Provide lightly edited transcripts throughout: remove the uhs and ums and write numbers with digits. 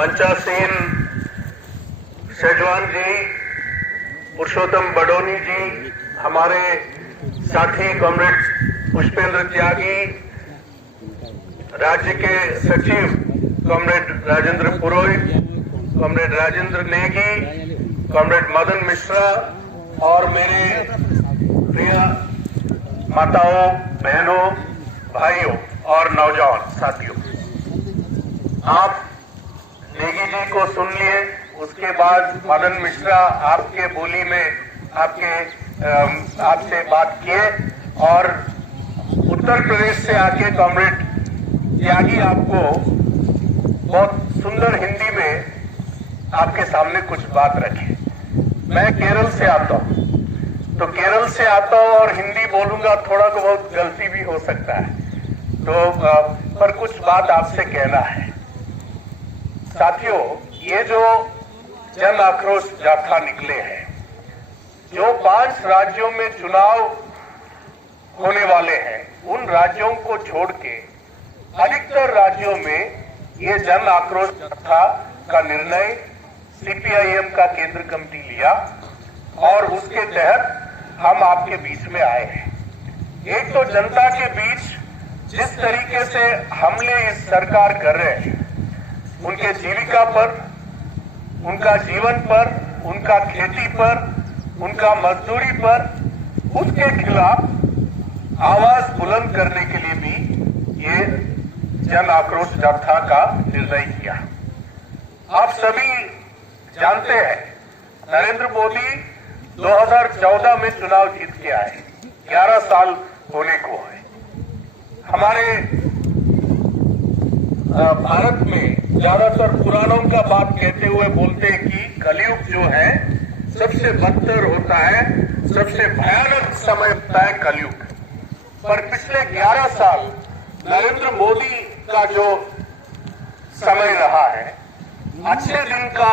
मंचा Sen Schezwan जी, पुरुषोत्तम बडोनी जी, हमारे साथी comrade Pushpendra त्यागी, राज्य के सचिव कॉमरेड राजेंद्र पुरोहित, कॉमरेड राजेंद्र नेगी, कॉमरेड मदन मिश्रा और मेरे प्रिय माताओं, बहनों, भाइयों और नौजवान साथियों, आप नेगी जी को सुन लिए। उसके बाद मदन मिश्रा आपके बोली में आपसे बात किए और उत्तर प्रदेश से आके कॉमरेड त्यागी आपको बहुत सुंदर हिंदी में आपके सामने कुछ बात रखी। मैं केरल से आता हूं, तो केरल से आता हूं और हिंदी बोलूंगा, थोड़ा तो बहुत गलती भी हो सकता है, तो पर कुछ बात आपसे कहना है। साथियों, ये जो जन आक्रोश जाथा निकले हैं, जो 5 राज्यों में चुनाव होने वाले हैं, उन राज्यों को छोड़ के अधिकतर राज्यों में ये जन आक्रोश जाथा का निर्णय सीपीआईएम का केंद्र कमेटी लिया और उसके तहत हम आपके बीच में आए हैं। एक तो जनता के बीच जिस तरीके से हमले इस सरकार कर रहे हैं, उनके जीविका पर, उनका जीवन पर, उनका खेती पर, उनका मजदूरी पर, उसके खिलाफ आवाज बुलंद करने के लिए भी ये जन आक्रोश जाथा का निर्णय किया। आप सभी जानते हैं, नरेंद्र मोदी 2014 में चुनाव जीत के आए, 11 साल होने को है। हमारे भारत में ज्यादातर पुराणों का बात कहते हुए बोलते हैं कि कलयुग जो है सबसे बदतर होता है, सबसे भयानक समय होता है कलयुग। पर पिछले 11 साल नरेंद्र मोदी का जो समय रहा है, अच्छे दिन का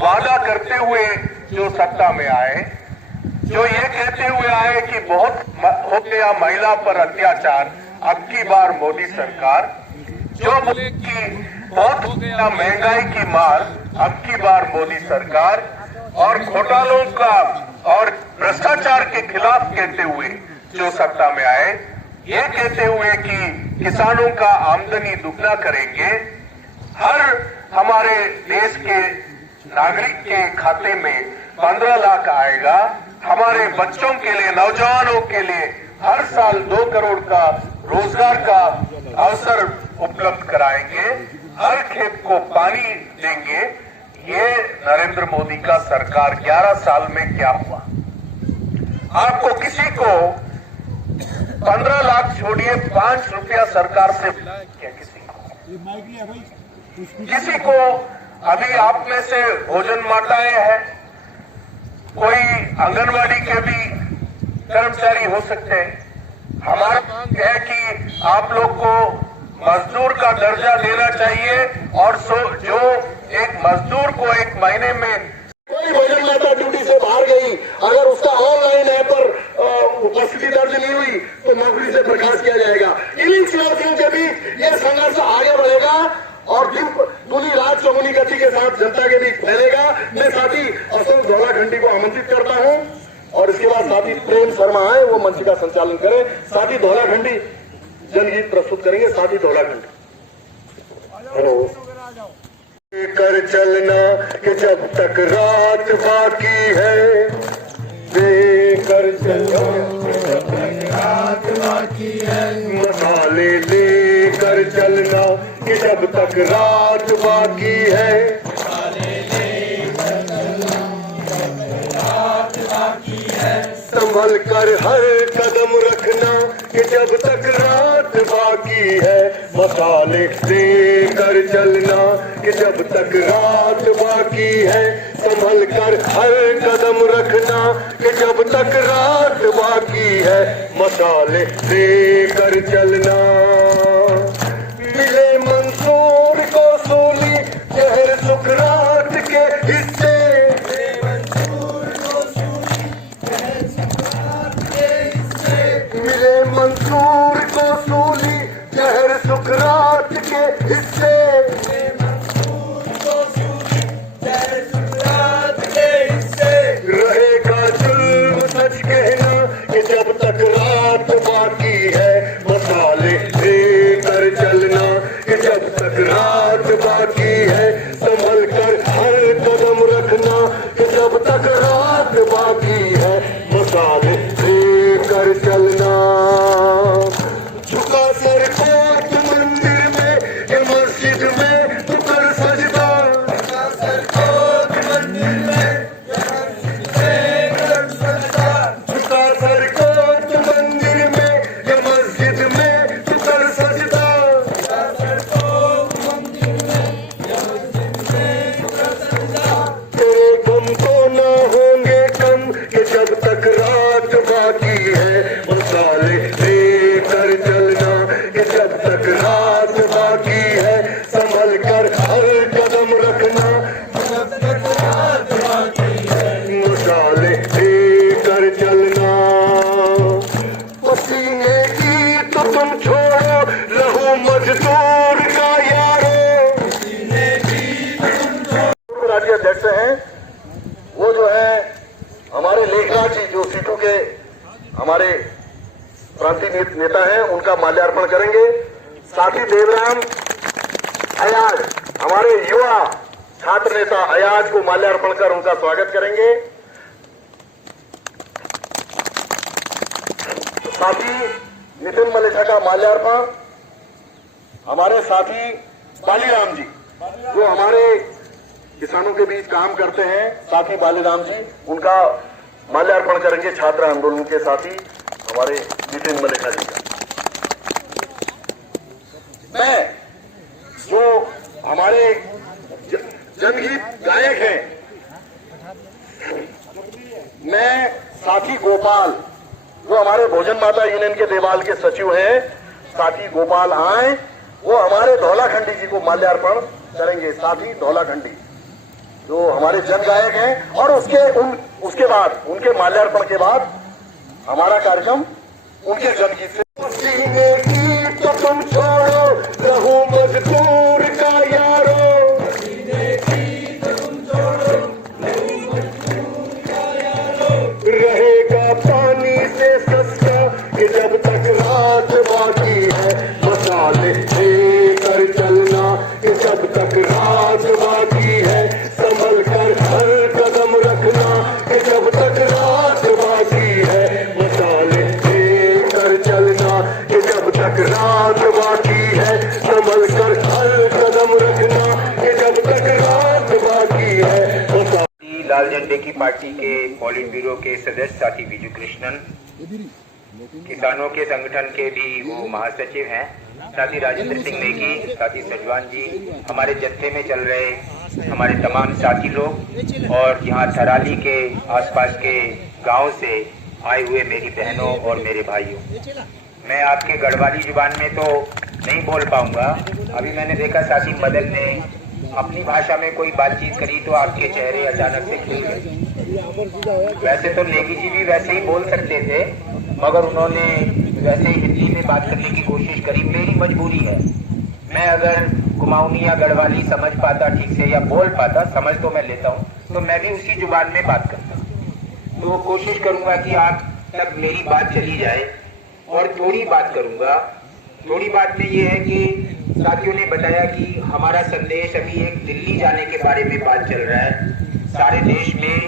वादा करते हुए जो सत्ता में आए, जो ये कहते हुए आए कि बहुत हो गया महिला पर अत्याचार, अब की बार मोदी सरकार, जो बोले कि बहुत हो गया महंगाई की मार, अब की बार मोदी सरकार, और घोटालों का और भ्रष्टाचार के खिलाफ कहते हुए जो सत्ता में आए, ये कहते हुए कि किसानों का आमदनी दुगना करेंगे, हर हमारे देश के नागरिक के खाते में 15 लाख आएगा, हमारे बच्चों के लिए, नौजवानों के लिए हर साल 2 करोड़ का रोजगार का अवसर उपलब्ध कराएंगे, हर खेत को पानी देंगे। ये नरेंद्र मोदी का सरकार 11 साल में क्या हुआ? आपको किसी को 15 लाख छोड़िए, 5 रुपया सरकार से मिला क्या? किसी को अभी आप में से भोजन माताएं हैं, कोई आंगनवाड़ी के भी कर्मचारी हो सकते हैं। हमारा मांग है कि आप लोग को मजदूर का दर्जा देना चाहिए और जो एक मजदूर को एक महीने में कोई भोजन माता ड्यूटी से बाहर गई, अगर उसका ऑनलाइन ऐप पर उपस्थिति दर्ज नहीं हुई तो नौकरी से बर्खास्त किया जाएगा। इन्हीं चुनौतियों के बीच ये संघर्ष आगे बढ़ेगा और पूरी रात चौमुनी गति के साथ जनता के बीच फैलेगा। मैं साथी अशोक धौलाखंडी को आमंत्रित करता हूं और इसके बाद साथी प्रेम शर्मा आए, वो मंच का संचालन करें। साथी धौलाखंडी जनगीत प्रस्तुत करेंगे। साथी धौलाखंडी। हेलो। कर चलना कि जब तक रात बाकी है, देकर चलना जब तक रात बाकी है, मसाले लेकर चलना कि जब तक रात बाकी है, मसाले लेकर चलना जब तक रात बाकी है, संभल कर हर कदम रखना कि जब तक रात बाकी है, मसाले लेकर चलना कि जब तक रात बाकी है, संभल कर हर कदम रखना कि जब तक रात बाकी है, मसाले लेकर चलना। मिले मंसूर को सूली जहर सुकरात के हिस्से, मिले मंसूर को सूली जहर सुकरात के हिस्से, तक रात बाकी है, संभल कर हर कदम रखना, जब तक रात बाकी है, मशाले लेकर चलना। पसीने की तो तुम छोड़ो, लहू मजदूर का यारो, पसीने की तो तुम छोड़ो। राज्य अध्यक्ष हैं वो जो है हमारे लेखराज जी, जो सीटू के हमारे प्रांतीय नेता हैं, उनका माल्यार्पण करेंगे। साथ ही देवराम अयाज, हमारे युवा छात्र नेता अयाज को माल्यार्पण कर उनका स्वागत करेंगे। साथी नितिन मलेछा का माल्यार्पण हमारे साथी बालीराम जी, जो हमारे किसानों के बीच काम करते हैं, साथी बालीराम जी, उनका माल्यार्पण करेंगे छात्र आंदोलन के साथी हमारे नितिन मलेछा जी का। मैं जो हमारे जनहित गायक हैं, मैं साथी गोपाल, जो हमारे भोजन माता यूनियन के देवाल के सचिव हैं, साथी गोपाल आए, वो हमारे धौलाखंडी जी को माल्यार्पण करेंगे। साथी धौलाखंडी जो हमारे जन गायक हैं, और उसके बाद उनके माल्यार्पण के बाद हमारा कार्यक्रम उनके जनगीत से। पसीने की तो तुम छोड़ो, लहू मजदूर का यारो, पसीने की तो तुम छोड़ो, लहू मजदूर का यारो, रहेगा पानी से सस्ता कि जब तक रात बाकी है, मसाले लेकर चलना कि जब तक रात बाकी है, संभल कर हर कदम रखना कि जब तक रात बाकी है, मसाले लेकर चलना कि जब तक रात बाकी है, संभल कर हर कदम रखना कि जब तक रात बाकी है। लाल झंडे की पार्टी के पॉलिट ब्यूरो के सदस्य साथी विजू कृष्णन, किसानों के संगठन के भी वो महासचिव हैं, साथी राजेंद्र सिंह नेगी, साथी सजवान जी, हमारे जत्थे में चल रहे हमारे तमाम साथी लोग, और यहाँ थराली के आसपास के गांव से आए हुए मेरी बहनों और मेरे भाइयों। मैं आपके गढ़वाली जुबान में तो नहीं बोल पाऊंगा। अभी मैंने देखा साथी मदन ने अपनी भाषा में कोई बातचीत करी तो आपके चेहरे अचानक से खिल गए। वैसे तो नेगी जी भी वैसे ही बोल सकते थे, मगर उन्होंने वैसे ही हिंदी में बात करने की कोशिश करी। मेरी मजबूरी है, मैं अगर कुमाऊनी या गढ़वाली समझ पाता ठीक से या बोल पाता, समझ तो मैं लेता हूँ, तो मैं भी उसी जुबान में बात करता। तो कोशिश करूंगा कि आप तक मेरी बात चली जाए, और थोड़ी बात करूंगा। थोड़ी बात में ये है कि साथियों ने बताया कि हमारा संदेश अभी एक दिल्ली जाने के बारे में बात चल रहा है। सारे देश में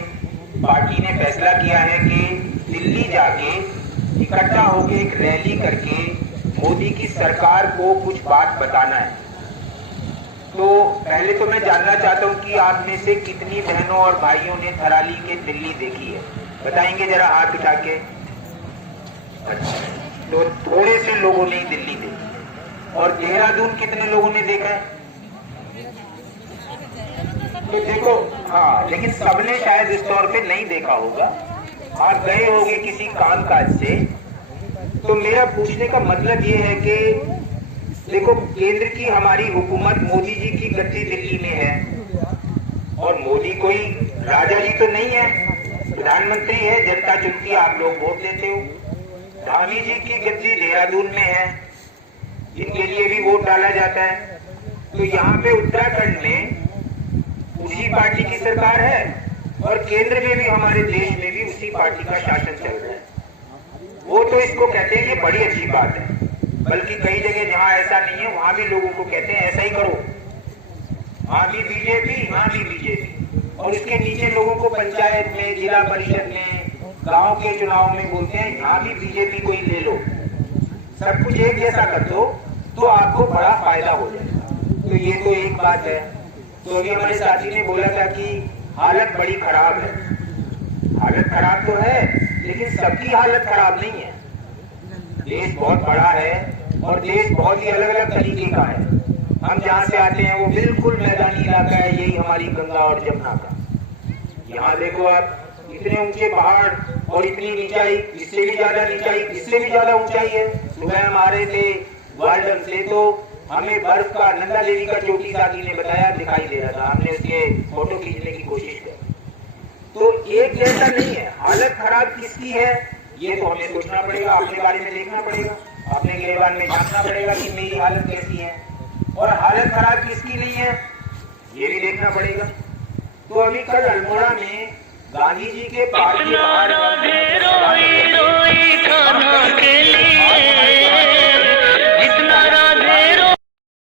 पार्टी ने फैसला किया है कि दिल्ली जाके इकट्ठा होकर एक रैली करके मोदी की सरकार को कुछ बात बताना है। तो पहले तो मैं जानना चाहता हूँ कि आप में से कितनी बहनों और भाइयों ने थराली के दिल्ली देखी है, बताएंगे जरा हाथ उठा के। अच्छा, तो थोड़े से लोगों ने दिल्ली देखी। और देहरादून कितने लोगों ने देखा है? तो देखो, हाँ, लेकिन सबने शायद इस तौर पे नहीं देखा होगा, आप गए होंगे किसी कामकाज से। तो मेरा पूछने का मतलब ये है कि देखो, केंद्र की हमारी हुकूमत मोदी जी की गद्दी दिल्ली में है, और मोदी कोई राजा जी तो नहीं है, प्रधानमंत्री है, जनता चुनती है, आप लोग वोट देते हो। धामी जी की गद्दी देहरादून में है, जिनके लिए भी वोट डाला जाता है। तो यहाँ पे उत्तराखंड में उसी पार्टी की सरकार है, और केंद्र में भी हमारे देश में भी उसी पार्टी का शासन चल रहा है। वो तो इसको कहते हैं ये बड़ी अच्छी बात है, बल्कि कई जगह जहाँ ऐसा नहीं है वहां भी लोगों को कहते हैं ऐसा ही करो। वहां भी बीजेपी, वहां भी बीजेपी, और इसके नीचे लोगों को पंचायत में, जिला परिषद में, गांव के चुनाव में बोलते हैं यहाँ भी बीजेपी को ही ले लो, सब कुछ एक जैसा कर दो तो आपको बड़ा फायदा हो जाएगा। तो ये तो एक बात है। तो अभी हमारे साथी ने बोला था कि हालत बड़ी खराब है। हालत खराब तो है, लेकिन सबकी हालत खराब नहीं है। देश बहुत बड़ा है और देश बहुत ही अलग अलग तरीके का है। हम जहाँ से आते हैं वो बिल्कुल मैदानी इलाका है, यही हमारी गंगा और जमुना का। यहाँ देखो आप, इतने ऊंचे पहाड़ और इतनी ऊंचाई, इससे भी ज्यादा ऊंचाई, इससे भी ज्यादा ऊंचाई है। सुबह हम आ रहे थे ग्वालडम से, तो हमें बर्फ का नंदा देवी का चोटी साथी ने बताया दिखाई दे रहा था। हमने उसके फोटो खींचने की कोशिश की। तो एक जैसा नहीं है। हालत खराब किसकी है ये तो हमें सोचना पड़ेगा, अपने बारे में देखना पड़ेगा, अपने गिरेबान में जानना पड़ेगा कि मेरी हालत कैसी है, और हालत खराब किसकी नहीं है ये भी देखना पड़ेगा। तो अभी कल अल्मोड़ा में गांधी जी के पार्क के बाहर